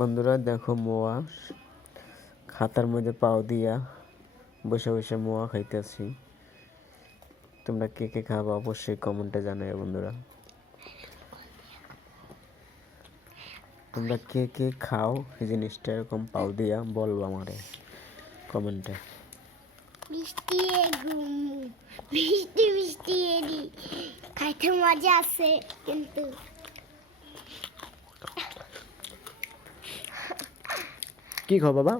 বন্ধুরা দেখো মোয়া খাতার মধ্যে পাও দিয়া বসে বসে মোয়া খাইতেছি। তোমরা কে কে খাবা অবশ্যই কমেন্টে জানাই বন্ধুরা। তোমরা কে কে খাও এই জিনিসটা এরকম পাও দিয়া বলবো আমারে কমেন্টে। মিষ্টি মিষ্টি মিষ্টি এরি খাইতে মজা আছে কিন্তু কি খাও বাবা?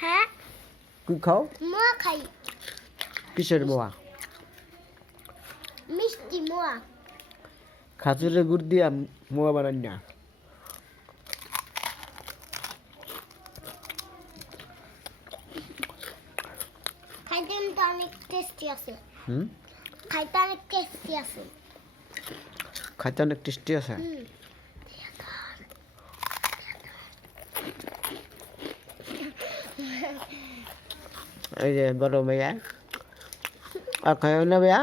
হ্যাঁ কি খাও? মোয়া খাই। কিসের মোয়া? মিষ্টি মোয়া। খাজুরের গুড় দিয়া মোয়া বানান না? খাইতে কিন্তু অনেক টেস্টি আছে। খাইতে অনেক টেস্টি আছে। খাইতে অনেক টেস্টি আছে। এই যে বড় ভাইয়া আর খাইও না ভাইয়া,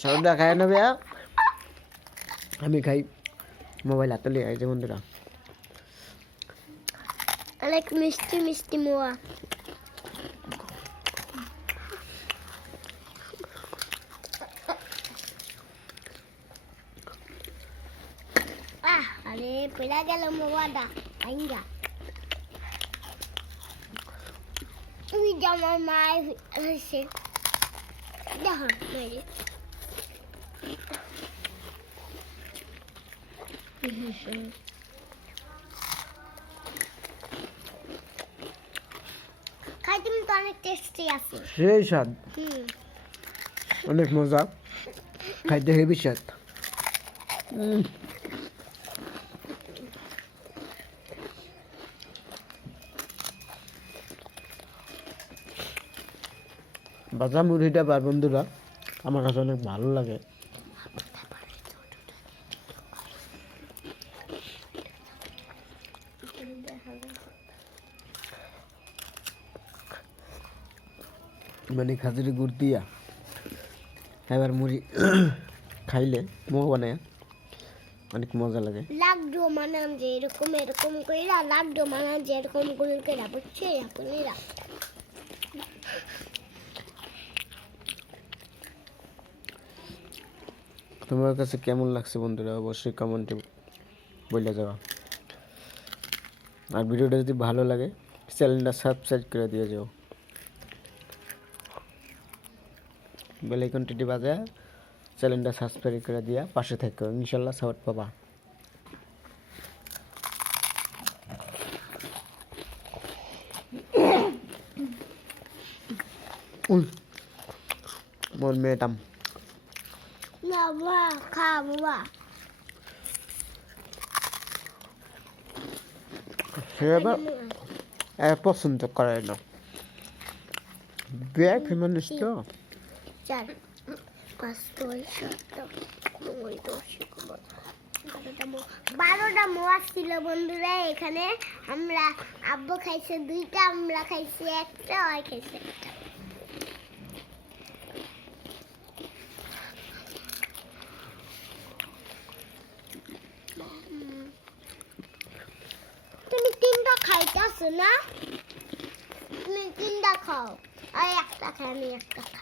সরদা খায় না ভাইয়া, আমি খাই। মোবাইল হাতে লিয়ে এই যে বন্ধুরা অনেক মিষ্টি মিষ্টি মোয়া। আরে পেলা গেল মোয়াটা আইঙ্গা। তুই আমার মায়ের হয়েছে দেখো মেরে খাইতে কিন্তু অনেক টেস্টি আছে। সেই স্বাদ, অনেক মজা, খাইতে হেবি স্বাদ। ভাজা মুড়িটা বার বন্ধুরা আমার কাছে অনেক ভালো লাগে। মানে খাজুরের গুড় দিয়া এবার মুড়ি খাইলে মোয়া বানায় অনেক মজা লাগে। লাড্ডু বানান যে এরকম এরকম কইরা লাড্ডু বানান যে এরকম করে কইরা বুঝছে আপনারা। তোমার কাছে কেমন লাগছে বন্ধুরা অবশ্যই কমেন্টে বলে যাওয়া। আর ভিডিওটা যদি ভালো লাগে চ্যানেলটা সাবস্ক্রাইব করে দিয়ে যাও, বেল আইকনটি বাজায় চ্যানেলটা সাবস্ক্রাইব করে দিয়া পাশে থেকো, ইনশাল্লাহ সাপোর্ট পাবা। মোর মেয়েটাম না বা খাবো বা সেবা পছন্দ করে না বিয়ে ফেমানিস তো। 4 5 6 7 12টা মোয়া ছিল বন্ধুরা। এখানে আমরা আব্বু খাইছে 2টা, আমরা খাইছি 1টা, আর খাইছে 1টা। তুমি 3টা খাইতেছো না? তুমি 3টা খাও আর 1টা খাই, আমি 1টা খাই।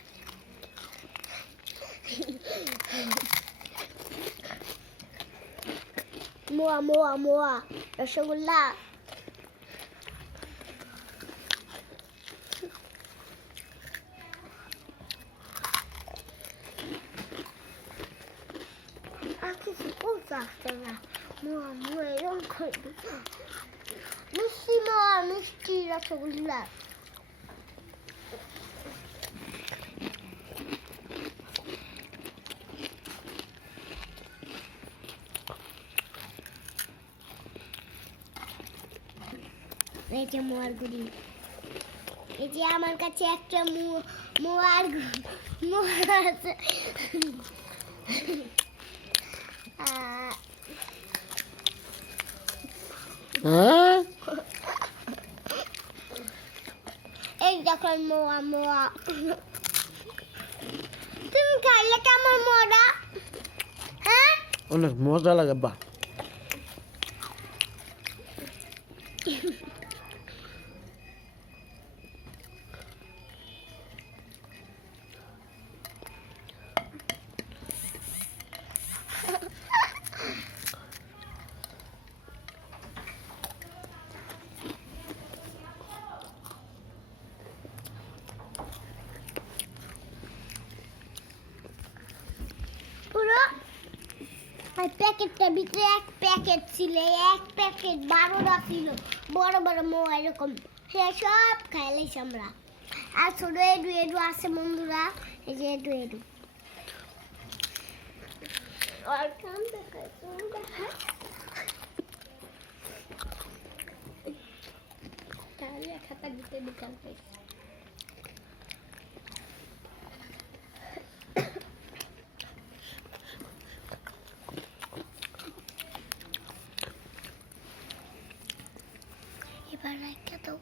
মোয়া মোয়া মোয়া রসগোল্লা। আর কিছু করতে আসতো না। মোয়া মোয়া এরকম করে মিষ্টি মোয়া মিষ্টি রসগোল্লা। এই যে মোয়ার গুড়ি, এই যে আমার কাছে একটা মোয়ার মোয়া আছে। এই দেখো মোয়া মোয়া। তুমি খাইলে কেমন মোয়া? হ্যাঁ অনেক মজা লাগে বা পুরো আর প্যাকেটটার ভিতরে এক প্যাকেট ছিল, এক প্যাকেট 12টা ছিল, বড় বড় মোয়া এরকম। সে সব খাইলাইছি আমরা। আর ছোট এডু এডু আছে বন্ধুরা, এই যে এডু এডু। আর কাম দেখায়, কাম দেখায়। তাহলে খাতা দিতে বিকাল পাইছি। এবার রাখা দাও।